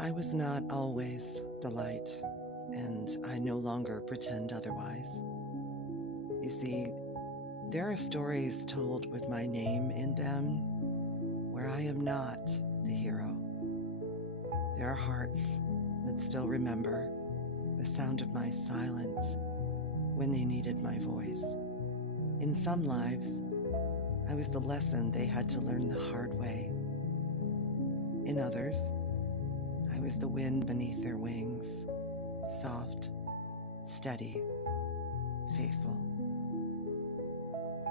I was not always the light, and I no longer pretend otherwise. You see, there are stories told with my name in them where I am not the hero. There are hearts that still remember the sound of my silence when they needed my voice. In some lives, I was the lesson they had to learn the hard way. In others, I was the wind beneath their wings, soft, steady, faithful.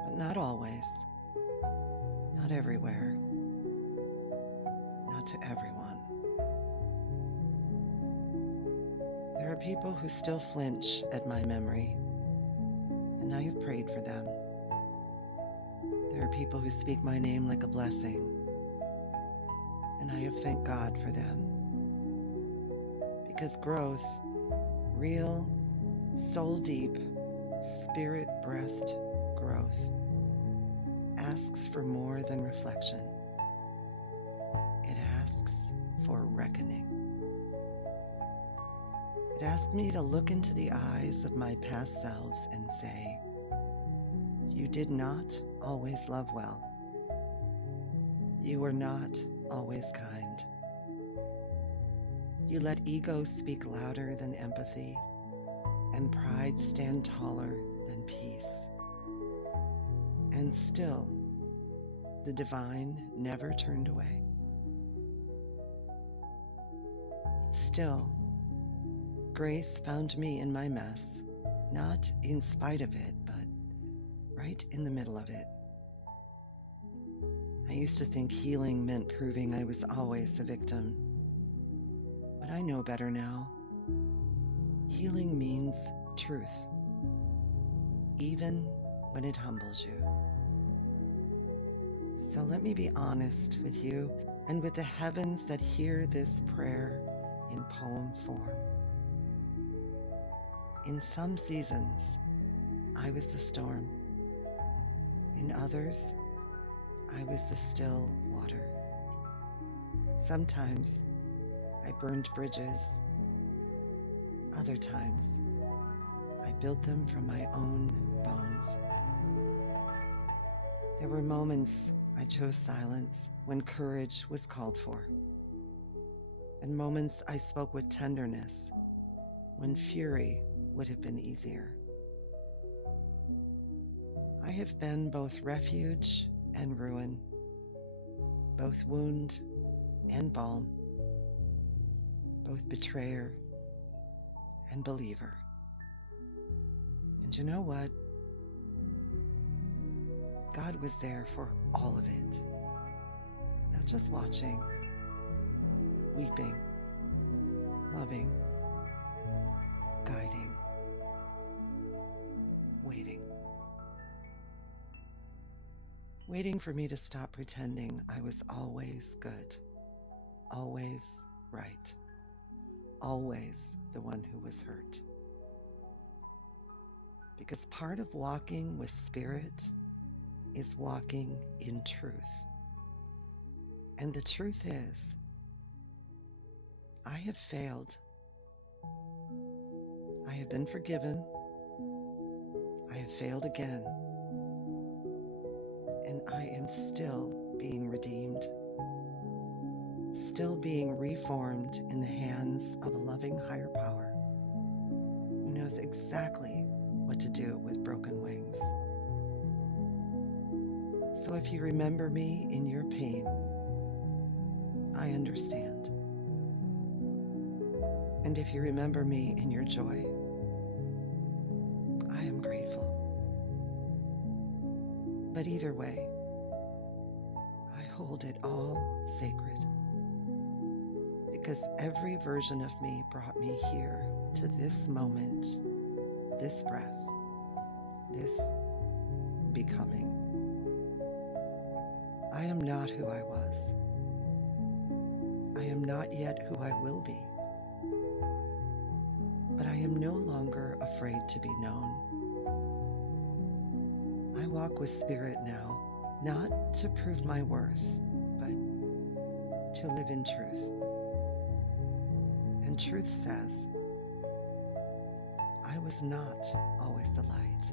But not always, not everywhere, not to everyone. There are people who still flinch at my memory, and I have prayed for them. There are people who speak my name like a blessing, and I have thanked God for them. Because growth, real, soul deep, spirit breathed growth, asks for more than reflection. It asks for reckoning. It asked me to look into the eyes of my past selves and say, you did not always love well. You were not always kind. You let ego speak louder than empathy, and pride stand taller than peace. And still, the divine never turned away. Still, grace found me in my mess, not in spite of it, but right in the middle of it. I used to think healing meant proving I was always the victim, but I know better now. Healing means truth, even when it humbles you. So let me be honest with you and with the heavens that hear this prayer in poem form. In some seasons, I was the storm. In others, I was the still water. Sometimes I burned bridges. Other times, I built them from my own bones. There were moments I chose silence when courage was called for, and moments I spoke with tenderness when fury would have been easier. I have been both refuge and ruin, both wound and balm, both betrayer and believer. And you know what? God was there for all of it, not just watching, weeping, loving, guiding, waiting. Waiting for me to stop pretending I was always good, always right, always the one who was hurt. Because part of walking with spirit is walking in truth. And the truth is, I have failed. I have been forgiven. I have failed again. And I am still being redeemed, still being reformed in the hands of a loving higher power who knows exactly what to do with broken wings. So if you remember me in your pain, I understand. And if you remember me in your joy, I am grateful. But either way, I hold it all sacred, because every version of me brought me here to this moment, this breath, this becoming. I am not who I was. I am not yet who I will be. But I am no longer afraid to be known. I walk with spirit now, not to prove my worth, but to live in truth. And truth says, I was not always the light,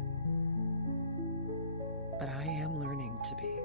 but I am learning to be.